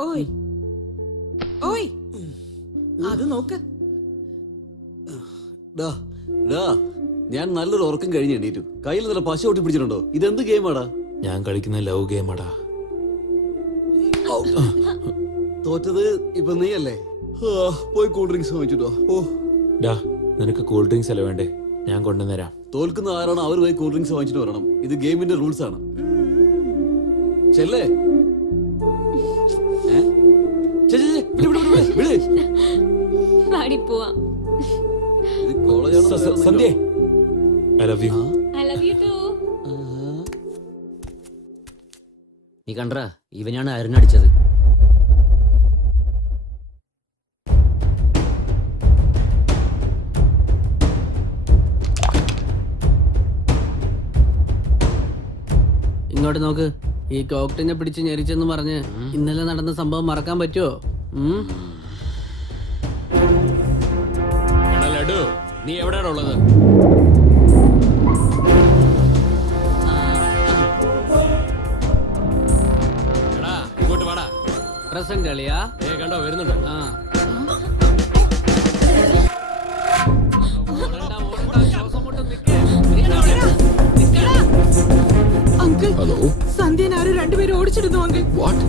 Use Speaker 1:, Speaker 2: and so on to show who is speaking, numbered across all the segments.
Speaker 1: ഓയ്. ഓയ്. അത് നോക്ക്.
Speaker 2: ഡാ, ഡാ, ഞാൻ നല്ലൊരു ഉറക്കം കഴിഞ്ഞ് എണീറ്റു. കയ്യിൽ നല്ല പശ ഓട്ടി പിടിച്ചിട്ടുണ്ടോ? ഇതെന്ത് ഗെയിമാടാ?
Speaker 3: ഞാൻ കളിക്കുന്ന ലവ് ഗെയിമാടാ.
Speaker 2: തോറ്റത് ഇപ്പൊ നീയല്ലേ? അല്ലേ പോയി കൂൾ ഡ്രിങ്ക്സ് വാങ്ങിച്ചിട്ടോ. ഓ.
Speaker 3: ഡാ നിനക്ക് കൂൾ ഡ്രിങ്ക്സ് അല്ല വേണ്ടേ? ഞാൻ കൊണ്ടുവന്നരാം.
Speaker 2: തോൽക്കുന്ന ആരാണോ അവർ പോയി കൂൾ ഡ്രിങ്ക്സ് വാങ്ങിച്ചിട്ട് വരണം. ഇത് ഗെയിമിന്റെ റൂൾസ് ആണ് ചെല്ലേ?
Speaker 4: പാടി പോവാം
Speaker 3: സന്ധ്യേ? I love you
Speaker 4: I love you too
Speaker 5: നീ കണ്ട ഇവനാണ് അരുണടിച്ചത്
Speaker 6: ഇങ്ങോട്ട് നോക്ക്. ഈ കോക്ടിനെ പിടിച്ച് ഞെരിച്ചെന്ന് പറഞ്ഞ് ഇന്നലെ നടന്ന സംഭവം മറക്കാൻ പറ്റുമോ
Speaker 3: നീ എവിടെയാണ് ഉള്ളത്? എടാ ഇങ്ങോട്ട് വാടാ.
Speaker 6: പ്രസന്റ് കളിയാ?
Speaker 3: ഏ കണ്ടോ വരുന്നുണ്ട്.
Speaker 6: ആ.
Speaker 1: Uncle
Speaker 3: hello?
Speaker 1: സന്ധ്യൻ ആരും രണ്ടുപേരും ഓടിച്ചിരുന്നു അങ്കിൾ.
Speaker 3: വാട്ട്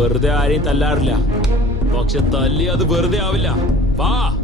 Speaker 3: വെറുതെ ആരെയും തല്ലാറില്ല. പക്ഷെ തല്ലി അത് വെറുതെ ആവില്ല. വാ.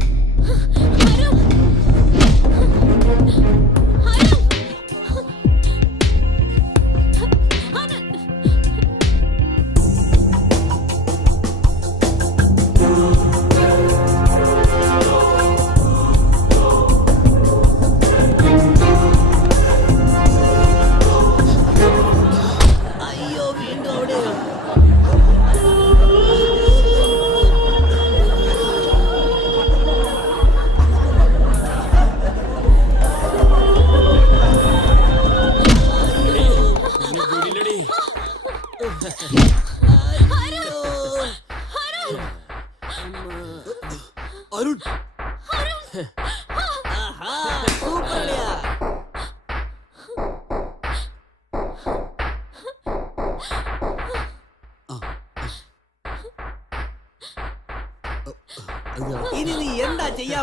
Speaker 6: നീ എന്താ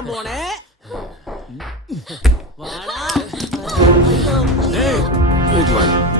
Speaker 6: ചെയ്യാൻ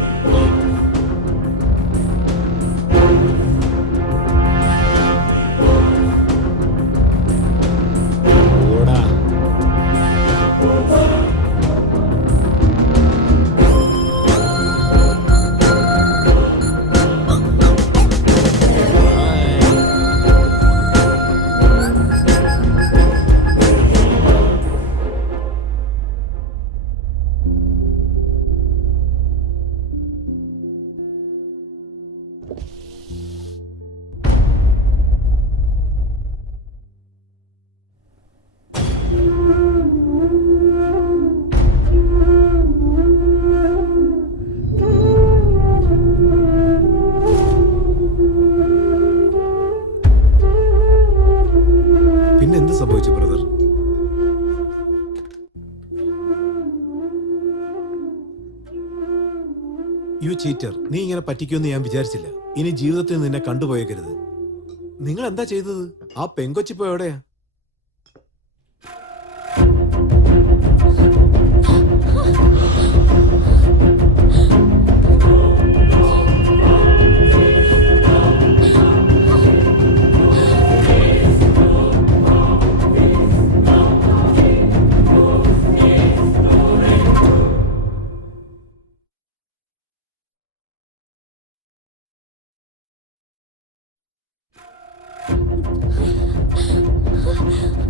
Speaker 7: യു ചീറ്റർ നീ ഇങ്ങനെ പറ്റിക്കുമെന്ന് ഞാൻ വിചാരിച്ചില്ല. ഇനി ജീവിതത്തിൽ നിന്നെ കണ്ടുപോയേക്കരുത്. നിങ്ങൾ എന്താ ചെയ്തത്? ആ പെങ്കൊച്ചിപ്പോ എവിടെയാ?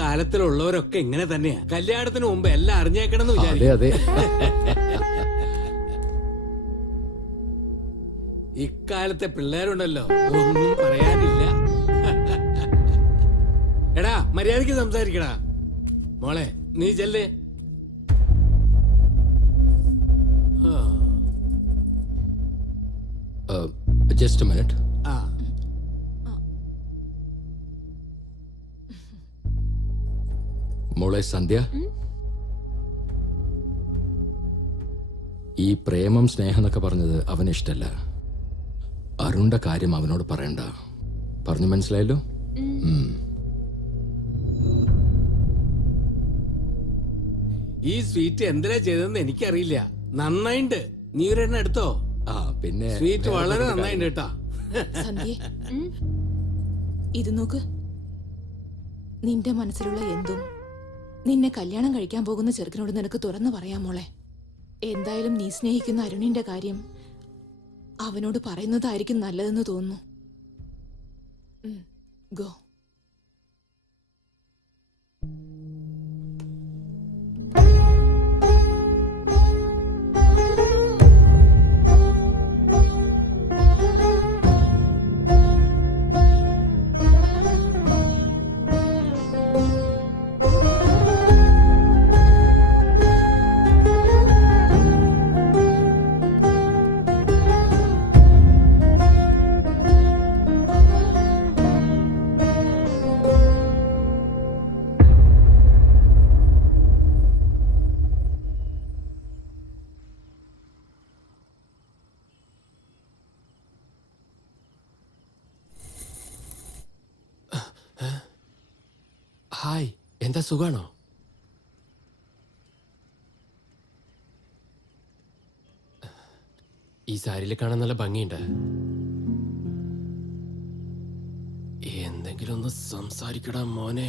Speaker 4: കാലത്തിലുള്ളവരൊക്കെ ഇങ്ങനെ തന്നെയാ. കല്യാണത്തിന് മുമ്പ് എല്ലാം അറിഞ്ഞേക്കണമെന്ന് വിചാരിക്കും
Speaker 8: അതെ.
Speaker 4: ഇക്കാലത്തെ പിള്ളേരുണ്ടല്ലോ ഒന്നും പറയാനില്ല. എടാ മര്യാദയ്ക്ക് സംസാരിക്കടാ. മോളെ നീ ചെല്ലേ.
Speaker 8: ജസ്റ്റ് മിനിറ്റ് മോളെ സന്ധ്യ. ഈ പ്രേമം സ്നേഹം എന്നൊക്കെ പറഞ്ഞത് അവന് ഇഷ്ടല്ല. അരുണിന്റെ കാര്യം അവനോട് പറയണ്ട. പറഞ്ഞു മനസ്സിലായല്ലോ?
Speaker 4: ഈ സ്വീറ്റ് എന്തിനാ ചെയ്തതെന്ന് എനിക്കറിയില്ല. നന്നായിണ്ട്. നീ ഒരെണ്ണം എടുത്തോ?
Speaker 8: ആ പിന്നെ
Speaker 4: സ്വീറ്റ് വളരെ നന്നായിണ്ട് കേട്ടാ.
Speaker 1: സന്ധ്യ. ഇത് നോക്ക്. നിന്റെ മനസ്സിലുള്ള എന്തും നിന്നെ കല്യാണം കഴിക്കാൻ പോകുന്ന ചെറുക്കനോട് നിനക്ക് തുറന്നു പറയാം മോളെ. എന്തായാലും നീ സ്നേഹിക്കുന്ന അരുണിന്റെ കാര്യം അവനോട് പറയുന്നതായിരിക്കും നല്ലതെന്ന് തോന്നുന്നു. ഗോ.
Speaker 8: ഹായ് എന്താ സുഖാണോ? ഈ സാരിയിൽ കാണാൻ നല്ല ഭംഗിയുണ്ട്. എന്തെങ്കിലും ഒന്ന് സംസാരിക്കടാ മോനെ.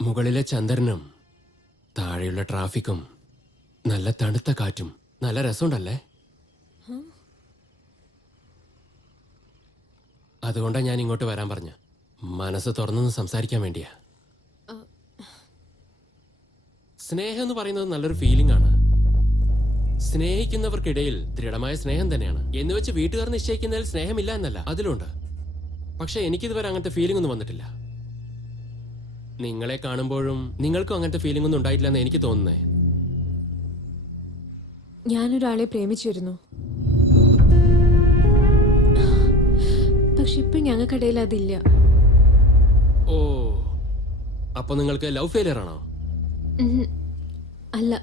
Speaker 8: മുകളിലെ ചന്ദ്രനും താഴെയുള്ള ട്രാഫിക്കും നല്ല തണുത്ത കാറ്റും നല്ല രസമുണ്ടല്ലേ? അതുകൊണ്ടാണ് ഞാൻ ഇങ്ങോട്ട് വരാൻ പറഞ്ഞ. മനസ്സ് തുറന്നൊന്ന് സംസാരിക്കാൻ വേണ്ടിയാ. സ്നേഹം എന്ന് പറയുന്നത് നല്ലൊരു ഫീലിംഗ് ആണ്. സ്നേഹിക്കുന്നവർക്കിടയിൽ ദൃഢമായ സ്നേഹം തന്നെയാണ്. എന്ന് വെച്ച് വീട്ടുകാർ നിശ്ചയിക്കുന്നതിൽ സ്നേഹമില്ല എന്നല്ല അതിലുണ്ട്. പക്ഷെ എനിക്കിതുവരെ അങ്ങനത്തെ ഫീലിംഗ് ഒന്നും വന്നിട്ടില്ല. നിങ്ങളെ കാണുമ്പോഴും നിങ്ങൾക്കും അങ്ങനത്തെ ഫീലിംഗ് ഒന്നും ഉണ്ടായിട്ടില്ലെന്ന് എനിക്ക് തോന്നുന്നേ.
Speaker 9: ഞാനൊരാളെ പ്രേമിച്ചിരുന്നു. പക്ഷെ ഇപ്പൊ ഞങ്ങൾക്കിടയിൽ അതില്ല.
Speaker 8: ഓ അപ്പൊ നിങ്ങൾക്ക് ലവ് ഫെയിലിയർ ആണോ?
Speaker 9: അല്ല അല്ല.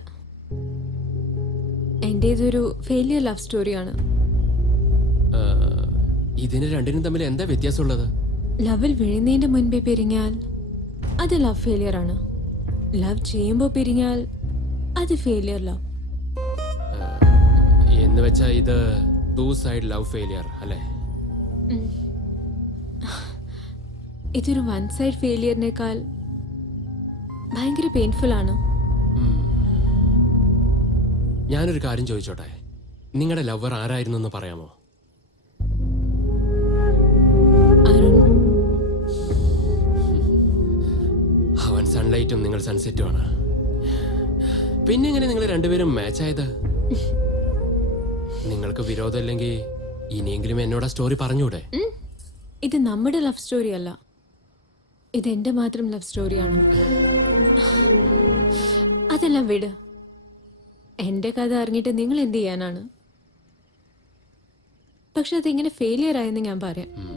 Speaker 9: എന്റേതൊരു ഫെയിലിയർ ലവ് സ്റ്റോറിയാണ്
Speaker 8: ആ, ഇതിന് രണ്ടിനും തമ്മിൽ എന്താ വ്യത്യാസമുള്ളത്?
Speaker 9: ലവിൽ വീഴുന്നതിന്റെ മുൻപേ പിരിഞ്ഞാൽ അത് ലവ് ഫെയിലിയർ ആണ്. ലവ് ചെയ്യുമ്പോൾ പിരിഞ്ഞാൽ അത് ഫെയിലിയർ ലവ്
Speaker 8: എന്ന് വെച്ചാ ഇത് ടു സൈഡ് ലവ് ഫെയിലിയർ അല്ലേ?
Speaker 9: ഇതൊരു വൺ സൈഡ് ഫെയിലിയറിനേക്കാൾ ഭയങ്കര പെയിൻഫുൾ ആണ്.
Speaker 8: ഞാനൊരു കാര്യം ചോദിച്ചോട്ടെ? നിങ്ങളുടെ ലവർ ആരായിരുന്നു എന്ന് പറയാമോ അവൻ സൺലൈറ്റും നിങ്ങൾ സൺസെറ്റും ആണ് പിന്നെ എങ്ങനെ നിങ്ങൾ രണ്ടുപേരും മാച്ച് ആയത് നിങ്ങൾക്ക് വിരോധമില്ലെങ്കിൽ ഇനിയെങ്കിലും എന്നോട് ആ സ്റ്റോറി പറഞ്ഞൂടെ
Speaker 9: ഇത് നമ്മുടെ ലവ് സ്റ്റോറി അല്ല. ഇത് എന്റെ മാത്രം ലവ് സ്റ്റോറിയാണ് അതെല്ലാം വിട്. എന്റെ കഥ അറിഞ്ഞിട്ട് നിങ്ങൾ എന്ത് ചെയ്യാനാണ്? പക്ഷെ അതെങ്ങനെ ഫെയിലിയർ ആയെന്ന് ഞാൻ പറയാം.